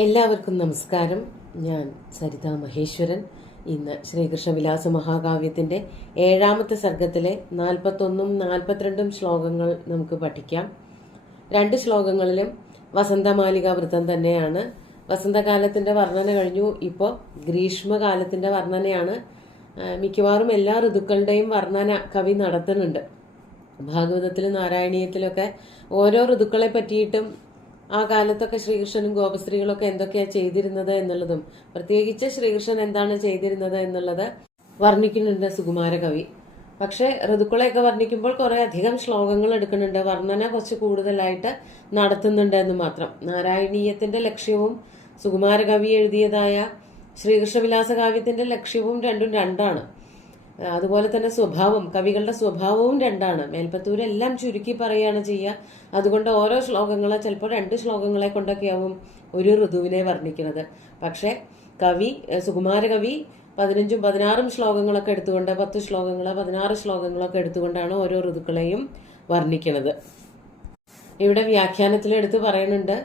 എല്ലാവർക്കും നമസ്കാരം. ഞാൻ സരിത മഹേശ്വരൻ. ഇന്ന് ശ്രീകൃഷ്ണവിലാസ മഹാകാവ്യത്തിന്റെ 7ാമത്തെ സർഗത്തിലെ 41ഉം 42ഉം ശ്ലോകങ്ങൾ നമുക്ക് പഠിക്കാം. 2 ശ്ലോകങ്ങളിലും വസന്തമാലിക വൃത്തം തന്നെയാണ്. വസന്തകാലത്തിന്റെ വർണ്ണന കഴിഞ്ഞു. ഇപ്പോൾ ഗ്രീഷ്മകാലത്തിന്റെ വർണ്ണനയാണ്. മിക്കവാറും എല്ലാ ഋതുക്കളുടെയും വർണ്ണന കവി നടത്തുന്നുണ്ട്. ഭാഗവതത്തിലും നാരായണീയത്തിലൊക്കെ ഓരോ ഋതുക്കളെ പറ്റിയിട്ടും ആ കാലത്തൊക്കെ ശ്രീകൃഷ്ണനും ഗോപസ്ത്രീകളൊക്കെ എന്തൊക്കെയാ ചെയ്തിരുന്നത് എന്നുള്ളതും പ്രത്യേകിച്ച് ശ്രീകൃഷ്ണൻ എന്താണ് ചെയ്തിരുന്നത് എന്നുള്ളത് വർണ്ണിക്കുന്നുണ്ട് സുകുമാര കവി. പക്ഷെ ഋതുക്കളെയൊക്കെ വർണ്ണിക്കുമ്പോൾ കുറെ അധികം ശ്ലോകങ്ങൾ എടുക്കുന്നുണ്ട്. വർണ്ണന കുറച്ച് കൂടുതലായിട്ട് നടത്തുന്നുണ്ട് എന്ന് മാത്രം. നാരായണീയത്തിന്റെ ലക്ഷ്യവും സുകുമാര കവി എഴുതിയതായ ശ്രീകൃഷ്ണവിലാസ കാവ്യത്തിന്റെ ലക്ഷ്യവും രണ്ടും രണ്ടാണ്. അതുപോലെ തന്നെ കവികളുടെ സ്വഭാവവും രണ്ടാണ്. മേൽപ്പത്തൂരെല്ലാം ചുരുക്കി പറയുകയാണ് ചെയ്യുക. അതുകൊണ്ട് ഓരോ ശ്ലോകങ്ങളെ ചിലപ്പോൾ 2 ശ്ലോകങ്ങളെ കൊണ്ടൊക്കെയാവും ഒരു ഋതുവിനെ വർണ്ണിക്കുന്നത്. പക്ഷെ സുകുമാര കവി 15ഉം 16ഉം ശ്ലോകങ്ങളൊക്കെ എടുത്തുകൊണ്ട് 10 ശ്ലോകങ്ങൾ 16 ശ്ലോകങ്ങളൊക്കെ എടുത്തുകൊണ്ടാണ് ഓരോ ഋതുക്കളെയും വർണ്ണിക്കുന്നത്. ഇവിടെ വ്യാഖ്യാനത്തിൽ എടുത്ത് പറയുന്നുണ്ട്,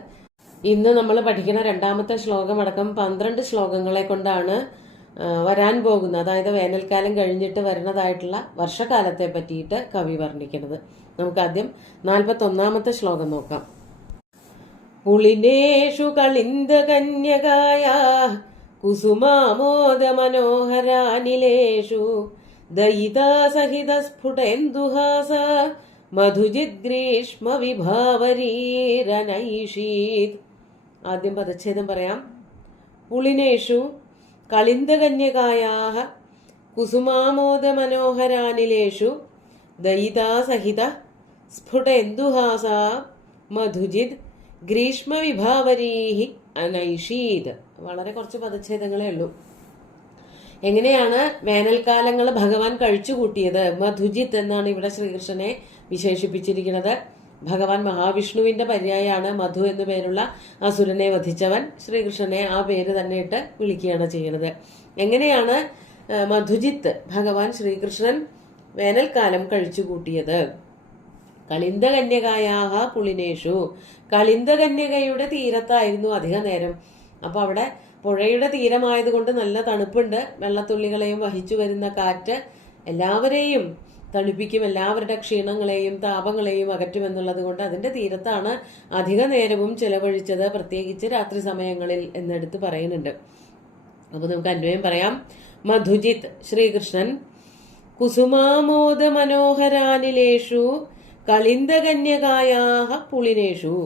ഇന്ന് നമ്മൾ പഠിക്കുന്ന 2ാമത്തെ ശ്ലോകമടക്കം 12 ശ്ലോകങ്ങളെ കൊണ്ടാണ് വരാൻ പോകുന്ന, അതായത് വേനൽക്കാലം കഴിഞ്ഞിട്ട് വരുന്നതായിട്ടുള്ള വർഷകാലത്തെ പറ്റിയിട്ട് കവി വർണ്ണിക്കുന്നത്. നമുക്ക് ആദ്യം 41ാമത്തെ ശ്ലോകം നോക്കാം. പുളിനേഷു കളിന്ദ കന്യകായ കുസുമാമോദ മനോഹരാനിലേഷു ദയിതാസഹിത സ്ഫുടേന്ദുഹാസ മധുജിത് ഗ്രീഷ്മ വിഭാവരീരനൈഷീത്. ആദ്യം പദച്ഛേദം പറയാം. പുളിനേഷു കളിന്ദകന്യകായാഃ കുസുമാമോദ മനോഹരാനിലേഷു ദയിതാസഹിത സ്ഫുടേന്ദുഹാസാ മധുജിത് ഗ്രീഷ്മ വിഭാവരീഹി അനൈഷീത്. വളരെ കുറച്ച് പദച്ഛേദങ്ങളേ ഉള്ളൂ. എങ്ങനെയാണ് വേനൽക്കാലങ്ങൾ ഭഗവാൻ കഴിച്ചുകൂട്ടിയത്? മധുജിത്ത് എന്നാണ് ഇവിടെ ശ്രീകൃഷ്ണനെ വിശേഷിപ്പിച്ചിരിക്കുന്നത്. ഭഗവാൻ മഹാവിഷ്ണുവിന്റെ പര്യായാണ് മധു എന്നു പേരുള്ള അസുരനെ വധിച്ചവൻ. ശ്രീകൃഷ്ണനെ ആ പേര് തന്നെ ഇട്ട് വിളിക്കുകയാണ് ചെയ്യുന്നത്. എങ്ങനെയാണ് മധുജിത്ത് ഭഗവാൻ ശ്രീകൃഷ്ണൻ വേനൽക്കാലം കഴിച്ചുകൂട്ടിയത്? കളിന്ദകന്യകായാഹ പുളിനേഷു. കളിന്ദകന്യകയുടെ തീരത്തായിരുന്നു അധിക നേരം. അപ്പൊ അവിടെ പുഴയുടെ തീരമായതുകൊണ്ട് നല്ല തണുപ്പുണ്ട്. വെള്ളത്തുള്ളികളെയും വഹിച്ചു വരുന്ന കാറ്റ് എല്ലാവരെയും തണുപ്പിക്കും, എല്ലാവരുടെ ക്ഷീണങ്ങളെയും താപങ്ങളെയും അകറ്റുമെന്നുള്ളത് കൊണ്ട് അതിന്റെ തീരത്താണ് അധിക നേരവും ചെലവഴിച്ചത്, പ്രത്യേകിച്ച് രാത്രി സമയങ്ങളിൽ എന്നെടുത്ത് പറയുന്നുണ്ട്. അപ്പൊ നമുക്ക് അന്വയം പറയാം. മധുജിത്ത് ശ്രീകൃഷ്ണൻ കുസുമാമോദ മനോഹരാനിലേഷു കളിന്ദകന്യകായാഹ പുളിനേഷു.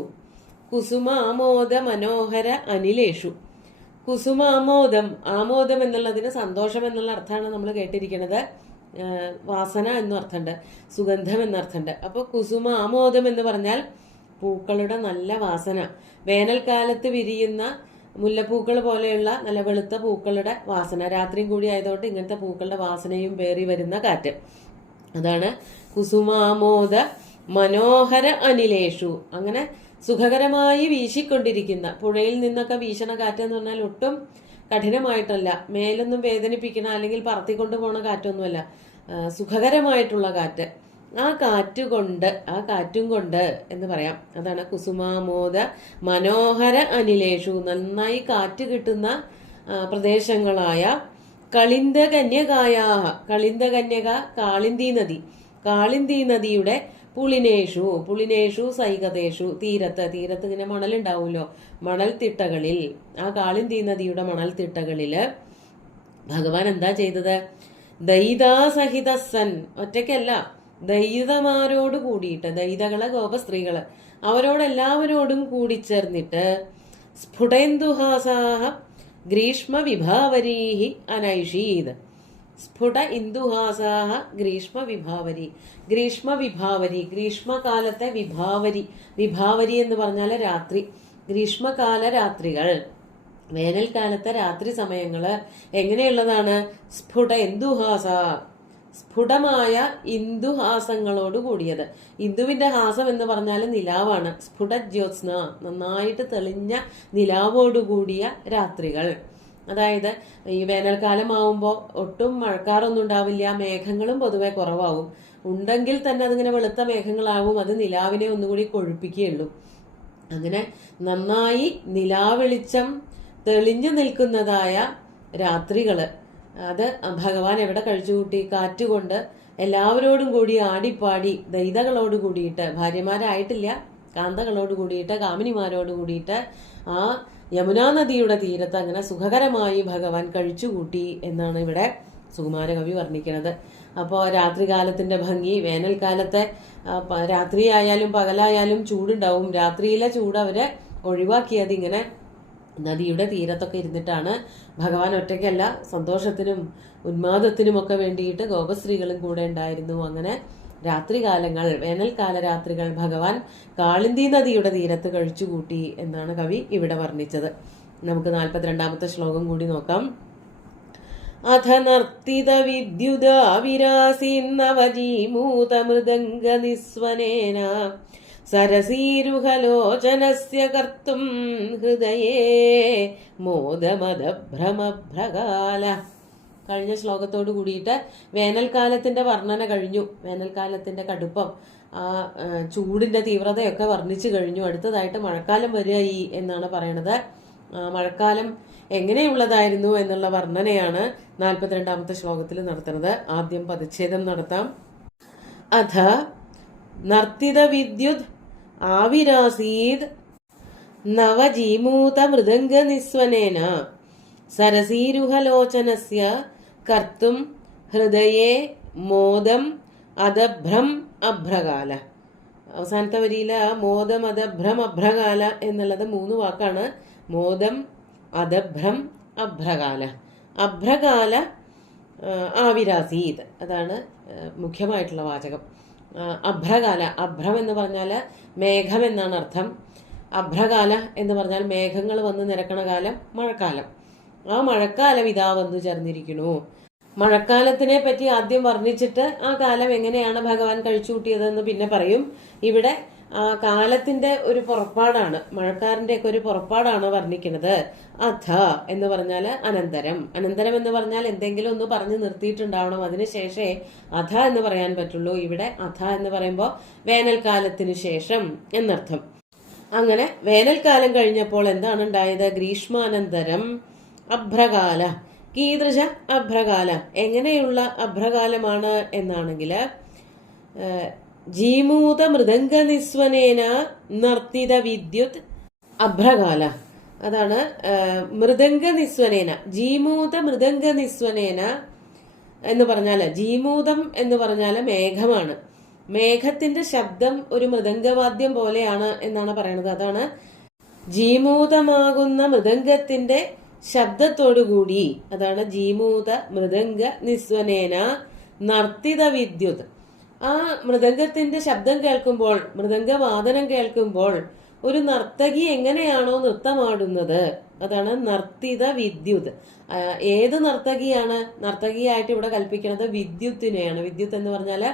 കുസുമാമോദ മനോഹര അനിലേഷു. കുസുമാമോദം, ആമോദം എന്നുള്ളതിന് സന്തോഷം എന്നുള്ള അർത്ഥമാണ് നമ്മൾ കേട്ടിരിക്കുന്നത്. വാസന എന്നും അർത്ഥമുണ്ട്, സുഗന്ധം എന്നർത്ഥമുണ്ട്. അപ്പോൾ കുസുമ ആമോദം എന്ന് പറഞ്ഞാൽ പൂക്കളുടെ നല്ല വാസന. വേനൽക്കാലത്ത് വിരിയുന്ന മുല്ലപ്പൂക്കൾ പോലെയുള്ള നല്ല വെളുത്ത പൂക്കളുടെ വാസന. രാത്രിയും കൂടി ആയതുകൊണ്ട് ഇങ്ങനത്തെ പൂക്കളുടെ വാസനയും പേറി വരുന്ന കാറ്റ്, അതാണ് കുസുമാമോദ മനോഹര അനിലേഷു. അങ്ങനെ സുഖകരമായി വീശിക്കൊണ്ടിരിക്കുന്ന, പുഴയിൽ നിന്നൊക്കെ വീശണ കാറ്റ് എന്ന് പറഞ്ഞാൽ ഒട്ടും കഠിനമായിട്ടല്ല, മേലൊന്നും വേദനിപ്പിക്കണ അല്ലെങ്കിൽ പറത്തിക്കൊണ്ട് പോണ കാറ്റൊന്നുമല്ല, സുഖകരമായിട്ടുള്ള കാറ്റ്. ആ കാറ്റും കൊണ്ട് എന്ന് പറയാം. അതാണ് കുസുമാമോദ മനോഹര അനിലേഷു. നന്നായി കാറ്റ് കിട്ടുന്ന പ്രദേശങ്ങളായ കളിന്ദകന്യകായാഹ. കളിന്ദകന്യക കാളിന്തി നദിയുടെ പുളിനേഷു സൈകതേഷു. തീരത്ത് ഇങ്ങനെ മണലുണ്ടാവുമല്ലോ, മണൽത്തിട്ടകളിൽ, ആ കാളിന്തി നദിയുടെ മണൽത്തിട്ടകളില് ഭഗവാൻ എന്താ ചെയ്തത്? ദയിതാസഹിത സൻ, ഒറ്റയ്ക്കല്ല, ദയിതമാരോട് കൂടിയിട്ട്, ദയിതകള് ഗോപസ്ത്രീകള്, അവരോടെല്ലാവരോടും കൂടിച്ചേർന്നിട്ട് സ്ഫുടേന്ദുഹാസാഹ ഗ്രീഷ്മ വിഭാവരീഹി അനൈഷീത്. സ്ഫുട ഇന്ദുഹാസാഹ ഗ്രീഷ്മ വിഭാവരി. ഗ്രീഷ്മകാലത്തെ വിഭാവരി എന്ന് പറഞ്ഞാൽ രാത്രി. ഗ്രീഷ്മകാല രാത്രികൾ, വേനൽക്കാലത്തെ രാത്രി സമയങ്ങള് എങ്ങനെയുള്ളതാണ്? സ്ഫുട ഇന്ദുഹാസ, സ്ഫുടമായ ഇന്ദുഹാസങ്ങളോട് കൂടിയത്. ഇന്ദുവിന്റെ ഹാസം എന്ന് പറഞ്ഞാൽ നിലാവാണ്. സ്ഫുട ജ്യോത്സ്ന, നന്നായിട്ട് തെളിഞ്ഞ നിലാവോടുകൂടിയ രാത്രികൾ. അതായത് ഈ വേനൽക്കാലമാവുമ്പോൾ ഒട്ടും മഴക്കാറൊന്നും ഉണ്ടാവില്ല, മേഘങ്ങളും പൊതുവെ കുറവാകും. ഉണ്ടെങ്കിൽ തന്നെ അതിങ്ങനെ വെളുത്ത മേഘങ്ങളാവും, അത് നിലാവിനെ ഒന്നുകൂടി കൊഴുപ്പിക്കുകയുള്ളൂ. അങ്ങനെ നന്നായി നിലാവെളിച്ചം തെളിഞ്ഞു നിൽക്കുന്നതായ രാത്രികള്, അത് ഭഗവാൻ എവിടെ കഴിച്ചുകൂട്ടി? കാറ്റുകൊണ്ട് എല്ലാവരോടും കൂടി ആടിപ്പാടി ദൈതകളോട് കൂടിയിട്ട്, ഭാര്യമാരായിട്ടില്ല, കാന്തകളോട് കൂടിയിട്ട്, കാമിനിമാരോട് കൂടിയിട്ട് ആ യമുനാ നദിയുടെ തീരത്ത് അങ്ങനെ സുഖകരമായി ഭഗവാൻ കഴിച്ചുകൂട്ടി എന്നാണ് ഇവിടെ സുകുമാരകവി വർണ്ണിക്കുന്നത്. അപ്പോൾ രാത്രികാലത്തിന്റെ ഭംഗി, വേനൽക്കാലത്തെ രാത്രിയായാലും പകലായാലും ചൂടുണ്ടാവും. രാത്രിയിലെ ചൂട് അവര് ഒഴിവാക്കിയത് ഇങ്ങനെ നദിയുടെ തീരത്തൊക്കെ ഇരുന്നിട്ടാണ്. ഭഗവാൻ ഒറ്റയ്ക്കല്ല, സന്തോഷത്തിനും ഉന്മാദത്തിനുമൊക്കെ വേണ്ടിയിട്ട് ഗോപസ്ത്രീകളും കൂടെ ഉണ്ടായിരുന്നു. അങ്ങനെ രാത്രികാലങ്ങൾ, വേനൽക്കാല രാത്രികൾ ഭഗവാൻ കാളിന്തി നദിയുടെ തീരത്ത് കഴിച്ചുകൂട്ടി എന്നാണ് കവി ഇവിടെ വർണ്ണിച്ചത്. നമുക്ക് 42ാമത്തെ ശ്ലോകം കൂടി നോക്കാം. അഥ നർത്തിത വിദ്യുതാവിരാസീന്നവജീമൂത മൃദംഗ നിസ്വനേന സരസീരുഹലോചനസ്യ കർത്തും ഹൃദയേ മോദമദഭ്രമഭ്രകാല. കഴിഞ്ഞ ശ്ലോകത്തോട് കൂടിയിട്ട് വേനൽക്കാലത്തിന്റെ വർണ്ണന കഴിഞ്ഞു. വേനൽക്കാലത്തിന്റെ കടുപ്പം, ആ ചൂടിന്റെ തീവ്രതയൊക്കെ വർണ്ണിച്ചു കഴിഞ്ഞു. അടുത്തതായിട്ട് മഴക്കാലം വരികയായി എന്നാണ് പറയണത്. മഴക്കാലം എങ്ങനെയുള്ളതായിരുന്നു എന്നുള്ള വർണ്ണനയാണ് 42ാമത്തെ ശ്ലോകത്തിൽ നടത്തുന്നത്. ആദ്യം പദച്ഛേദം നടത്താം. അഥ നർത്തിത വിദ്യുത് ആവിരാസീത് നവജീമൂത മൃദംഗ നിസ്വനേന സരസീരുഹലോചനസ്യ കർത്തും ഹൃദയേ മോദം അദഭ്രം അഭ്രകാല. അവസാനത്തെ വരിയില് മോദം അദഭ്രം അഭ്രകാല എന്നുള്ളത് 3 വാക്കാണ്. മോദം, അദഭ്രം, അഭ്രകാല. അഭ്രകാല ആവിരാസീത്, അതാണ് മുഖ്യമായിട്ടുള്ള വാചകം. അഭ്രകാല, അഭ്രം എന്ന് പറഞ്ഞാൽ മേഘം എന്നാണ് അർത്ഥം. അഭ്രകാല എന്ന് പറഞ്ഞാൽ മേഘങ്ങൾ വന്ന് നിരക്കണ കാലം, മഴക്കാലം. ആ മഴക്കാലം ഇതാ വന്നു ചേർന്നിരിക്കുന്നു. മഴക്കാലത്തിനെ പറ്റി ആദ്യം വർണ്ണിച്ചിട്ട് ആ കാലം എങ്ങനെയാണ് ഭഗവാൻ കഴിച്ചുകൂട്ടിയതെന്ന് പിന്നെ പറയും. ഇവിടെ ആ കാലത്തിന്റെ ഒരു പുറപ്പാടാണ്, മഴക്കാരന്റെ ഒക്കെ ഒരു പുറപ്പാടാണ് വർണ്ണിക്കുന്നത്. അഥ എന്ന് പറഞ്ഞാൽ അനന്തരം. അനന്തരം എന്ന് പറഞ്ഞാൽ എന്തെങ്കിലും ഒന്ന് പറഞ്ഞു നിർത്തിയിട്ടുണ്ടാവണം, അതിനുശേഷമേ അഥ എന്ന് പറയാൻ പറ്റുള്ളൂ. ഇവിടെ അഥ എന്ന് പറയുമ്പോൾ വേനൽക്കാലത്തിനു ശേഷം എന്നർത്ഥം. അങ്ങനെ വേനൽക്കാലം കഴിഞ്ഞപ്പോൾ എന്താണ് ഉണ്ടായത്? ഗ്രീഷ്മാനന്തരം അഭ്രകാല. കീദൃശ അഭ്രകാല, എങ്ങനെയുള്ള അഭ്രകാലമാണ് എന്നാണെങ്കിൽ ജീമൂത മൃദംഗ നിസ്വനേന നർത്തിത വിദ്യുത് അഭ്രകാല. അതാണ് മൃദംഗ നിസ്വനേന. ജീമൂത മൃദംഗ നിസ്വനേന എന്ന് പറഞ്ഞാല്, ജീമൂതം എന്ന് പറഞ്ഞാല് മേഘമാണ്. മേഘത്തിന്റെ ശബ്ദം ഒരു മൃദംഗവാദ്യം പോലെയാണ് എന്നാണ് പറയുന്നത്. അതാണ് ജീമൂതമാകുന്ന മൃദംഗത്തിന്റെ ശബ്ദത്തോടുകൂടി, അതാണ് ജീമൂത മൃദംഗ നിസ്വനേന നർത്തിത വിദ്യുത്. ആ മൃദംഗത്തിന്റെ ശബ്ദം കേൾക്കുമ്പോൾ, മൃദംഗവാദനം കേൾക്കുമ്പോൾ ഒരു നർത്തകി എങ്ങനെയാണോ നൃത്തമാടുന്നത്, അതാണ് നർത്തിത വിദ്യുത്. ഏത് നർത്തകിയാണ്? നർത്തകിയായിട്ട് ഇവിടെ കൽപ്പിക്കുന്നത് വിദ്യുത്തിനെയാണ്. വിദ്യുത്ത് എന്ന് പറഞ്ഞാല്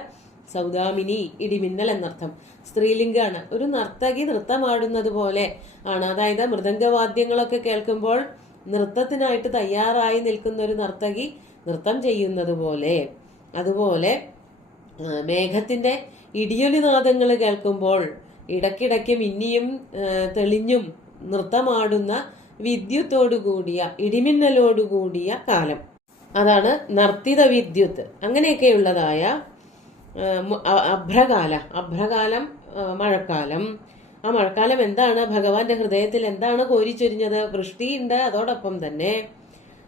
സൗദാമിനി, ഇടിമിന്നൽ എന്നർത്ഥം. സ്ത്രീലിംഗാണ്. ഒരു നർത്തകി നൃത്തമാടുന്നത് പോലെ ആണ്. അതായത് മൃദംഗവാദ്യങ്ങളൊക്കെ കേൾക്കുമ്പോൾ നൃത്തത്തിനായിട്ട് തയ്യാറായി നിൽക്കുന്ന ഒരു നർത്തകി നൃത്തം ചെയ്യുന്നത് പോലെ. അതുപോലെ മേഘത്തിന്റെ ഇടിയൊലിനാദങ്ങൾ കേൾക്കുമ്പോൾ ഇടയ്ക്കിടയ്ക്ക് മിന്നിയും തെളിഞ്ഞും നൃത്തമാടുന്ന വിദ്യുത്തോടുകൂടിയ, ഇടിമിന്നലോടുകൂടിയ കാലം, അതാണ് നർത്തിത വിദ്യുത്ത്. അങ്ങനെയൊക്കെയുള്ളതായ അഭ്രകാല. അഭ്രകാലം മഴക്കാലം. ആ മഴക്കാലം എന്താണ്? ഭഗവാന്റെ ഹൃദയത്തിൽ എന്താണ് കോരിച്ചൊരിഞ്ഞത്? വൃഷ്ടിയുണ്ട്, അതോടൊപ്പം തന്നെ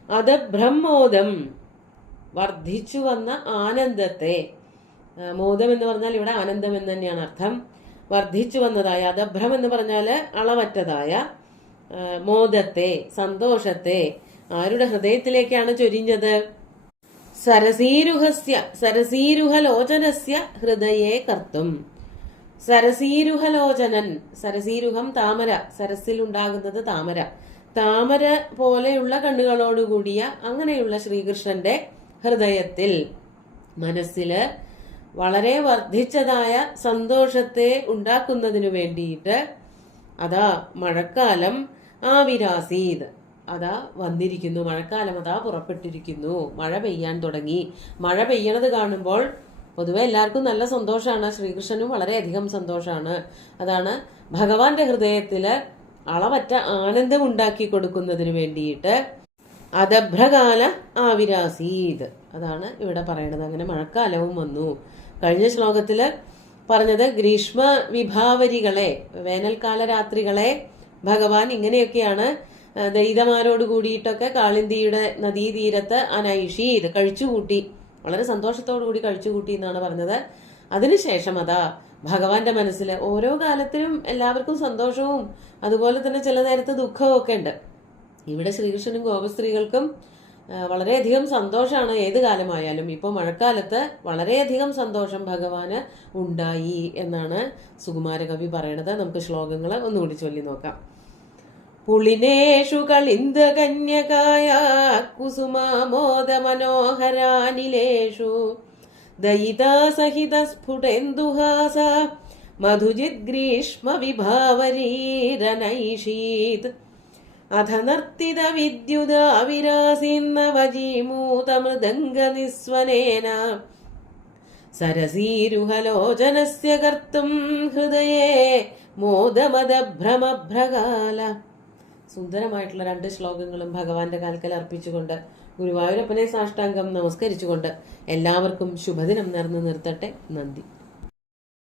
അദഭ്രമോദം, വർദ്ധിച്ചു വന്ന ആനന്ദത്തെ. മോദം എന്ന് പറഞ്ഞാൽ ഇവിടെ ആനന്ദം എന്ന് തന്നെയാണ് അർത്ഥം. വർദ്ധിച്ചു വന്നതായ, അദഭ്രം എന്ന് പറഞ്ഞാല് അളവറ്റതായ മോദത്തെ, സന്തോഷത്തെ ആരുടെ ഹൃദയത്തിലേക്കാണ് ചൊരിഞ്ഞത്? സരസീരുഹസ്യ, സരസീരുഹലോചനസ്യ ഹൃദയേ കർത്തും. സരസീരുഹലോചനൻ, സരസീരുഹം താമര, സരസിലുണ്ടാകുന്നത് താമര. താമര പോലെയുള്ള കണ്ണുകളോടുകൂടിയ അങ്ങനെയുള്ള ശ്രീകൃഷ്ണന്റെ ഹൃദയത്തിൽ, മനസ്സില് വളരെ വർദ്ധിച്ചതായ സന്തോഷത്തെ ഉണ്ടാക്കുന്നതിനു വേണ്ടിയിട്ട് അതാ മഴക്കാലം ആവിരാസീത്, അതാ വന്നിരിക്കുന്നു. മഴക്കാലം അതാ പുറപ്പെട്ടിരിക്കുന്നു. മഴ പെയ്യാൻ തുടങ്ങി. മഴ പെയ്യണത് കാണുമ്പോൾ പൊതുവെ എല്ലാവർക്കും നല്ല സന്തോഷമാണ്, ശ്രീകൃഷ്ണനും വളരെയധികം സന്തോഷമാണ്. അതാണ് ഭഗവാന്റെ ഹൃദയത്തില് അളവറ്റ ആനന്ദം ഉണ്ടാക്കി കൊടുക്കുന്നതിന് വേണ്ടിയിട്ട് അദഭ്രകാല ആവിരാസീത്, അതാണ് ഇവിടെ പറയണത്. അങ്ങനെ മഴക്കാലവും വന്നു. കഴിഞ്ഞ ശ്ലോകത്തില് പറഞ്ഞത് ഗ്രീഷ്മ വിഭാവരികളെ, വേനൽക്കാല രാത്രികളെ ഭഗവാൻ ഇങ്ങനെയൊക്കെയാണ് ദൈതമാരോട് കൂടിയിട്ടൊക്കെ കാളിന്തിയുടെ നദീതീരത്ത് അനൈഷീത് കഴിച്ചുകൂട്ടി, വളരെ സന്തോഷത്തോടു കൂടി കഴിച്ചുകൂട്ടി എന്നാണ് പറഞ്ഞത്. അതിനുശേഷം അതാ ഭഗവാന്റെ മനസ്സിൽ ഓരോ കാലത്തിലും എല്ലാവർക്കും സന്തോഷവും അതുപോലെ തന്നെ ചില നേരത്ത് ദുഃഖവും ഒക്കെ ഉണ്ട്. ഇവിടെ ശ്രീകൃഷ്ണനും ഗോപസ്ത്രീകൾക്കും വളരെയധികം സന്തോഷമാണ് ഏത് കാലമായാലും. ഇപ്പോൾ മഴക്കാലത്ത് വളരെയധികം സന്തോഷം ഭഗവാന് ഉണ്ടായി എന്നാണ് സുകുമാരകവി പറയണത്. നമുക്ക് ശ്ലോകങ്ങൾ ഒന്നുകൂടി ചൊല്ലി നോക്കാം. പുളിനേഷു കളിന്ദ കന്യകായ കുസുമാമോദ മനോഹരാനിലേഷു ദയിതാസഹിത സ്ഫുടേന്ദുഹാസ മധുജിത് ഗ്രീഷ്മ വിഭാവരീരനൈഷീത് അധ നർത്തിത വിദ്യുതാവിരാസീന്നവജീമൂതമൃദംഗ നിസ്വനേന സരസീരുഹലോചനസ്യ കർത്തും ഹൃദയേ മോദമദഭ്രമഭ്രകാല. സുന്ദരമായിട്ടുള്ള 2 ശ്ലോകങ്ങളും ഭഗവാന്റെ കാൽക്കൽ അർപ്പിച്ചുകൊണ്ട് ഗുരുവായൂരപ്പനെ സാഷ്ടാംഗം നമസ്കരിച്ചുകൊണ്ട് എല്ലാവർക്കും ശുഭദിനം നേർന്നു നിർത്തട്ടെ. നന്ദി.